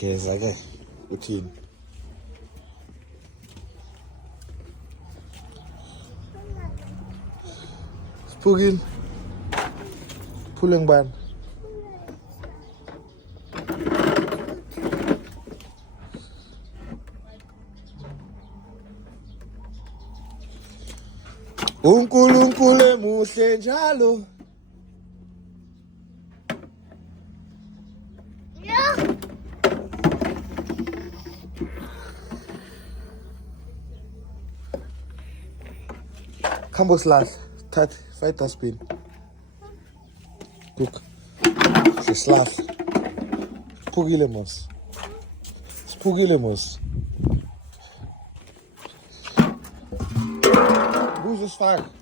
Ngeza ke uthini? Siphukile. Phule ngibani? Unkulunkulu emuhle njalo. Kambo slash, thathi, fight dustbin. Look, sislahle. Siphukile mos. Siphukile mos. Buzo sifaka.